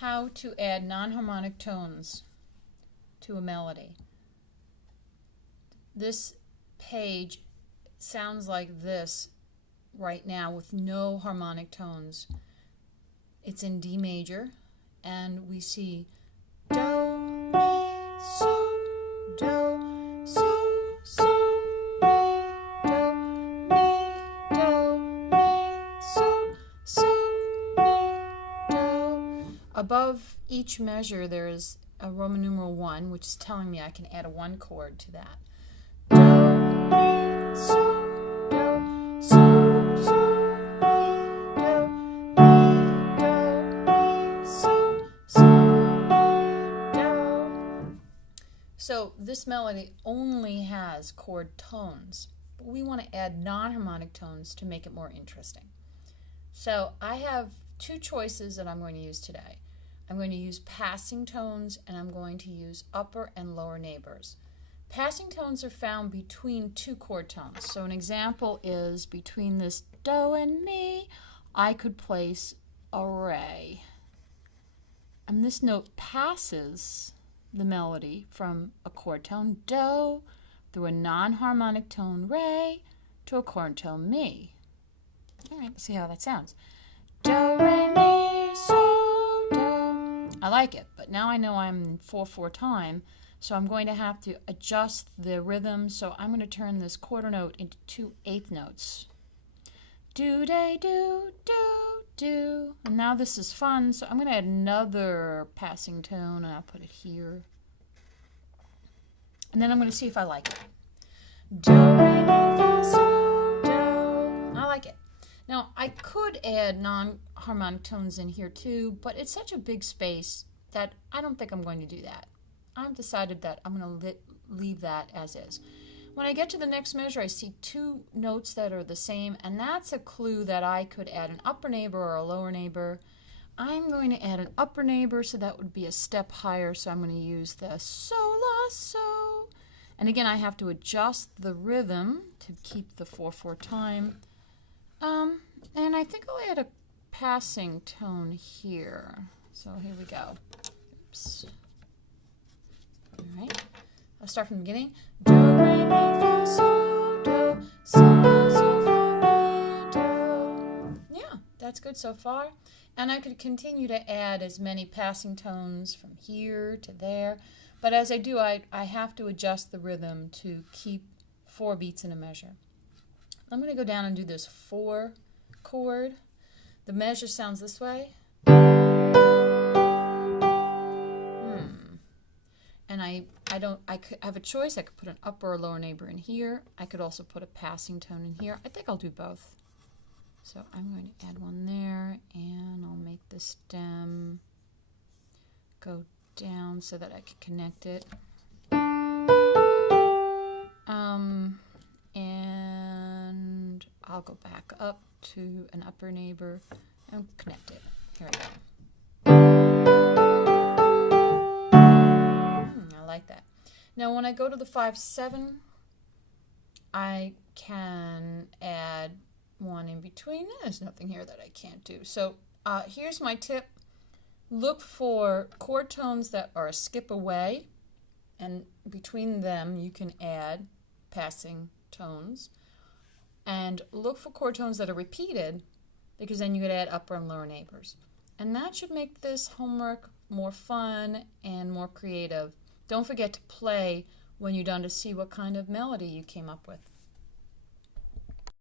how to add non-harmonic tones to a melody. This page sounds like this right now with no harmonic tones. It's in D major, and we see do, mi, so, do, so, so, mi, do, mi, do, mi, so, mi, do. Above each measure there is a Roman numeral 1, which is telling me I can add a 1 chord to that. Do, mi, so, do, so, so, mi, do, mi, do, mi, so, mi, do. So this melody only has chord tones, but we want to add non-harmonic tones to make it more interesting. So I have two choices that I'm going to use today. I'm going to use passing tones, and I'm going to use upper and lower neighbors. Passing tones are found between two chord tones. So an example is between this do and mi, I could place a re. And this note passes the melody from a chord tone do through a non-harmonic tone re to a chord tone mi. All right, let's see how that sounds. Do, re, mi, so, do. I like it, but now I know I'm in 4/4 time, so I'm going to have to adjust the rhythm. So I'm going to turn this quarter note into 2 eighth notes. Do, de, do, do, do. And now this is fun, so I'm going to add another passing tone, and I'll put it here. And then I'm going to see if I like it. Do, re, mi, fa, so, do. I like it. Now, I could add non-harmonic tones in here too, but it's such a big space that I don't think I'm going to do that. I've decided that I'm going to leave that as is. When I get to the next measure, I see 2 notes that are the same, and that's a clue that I could add an upper neighbor or a lower neighbor. I'm going to add an upper neighbor, so that would be a step higher, so I'm going to use the so, la, so. And again, I have to adjust the rhythm to keep the 4/4 time. And I think I'll add a passing tone here. So here we go. Oops. All right. I'll start from the beginning. Do, re, mi, fa, so, do, so, so, fa, mi, do. Yeah, that's good so far. And I could continue to add as many passing tones from here to there. But as I do, I have to adjust the rhythm to keep 4 beats in a measure. I'm going to go down and do this 4 chord. The measure sounds this way. And I have a choice. I could put an upper or lower neighbor in here. I could also put a passing tone in here. I think I'll do both. So I'm going to add one there, and I'll make the stem go down so that I can connect it. And I'll go back up to an upper neighbor and connect it. Here we go. I like that. Now when I go to the 5/7, I can add one in between. There's nothing here that I can't do. So here's my tip. Look for chord tones that are a skip away, and between them you can add passing tones. And look for chord tones that are repeated, because then you could add upper and lower neighbors. And that should make this homework more fun and more creative. Don't forget to play when you're done to see what kind of melody you came up with.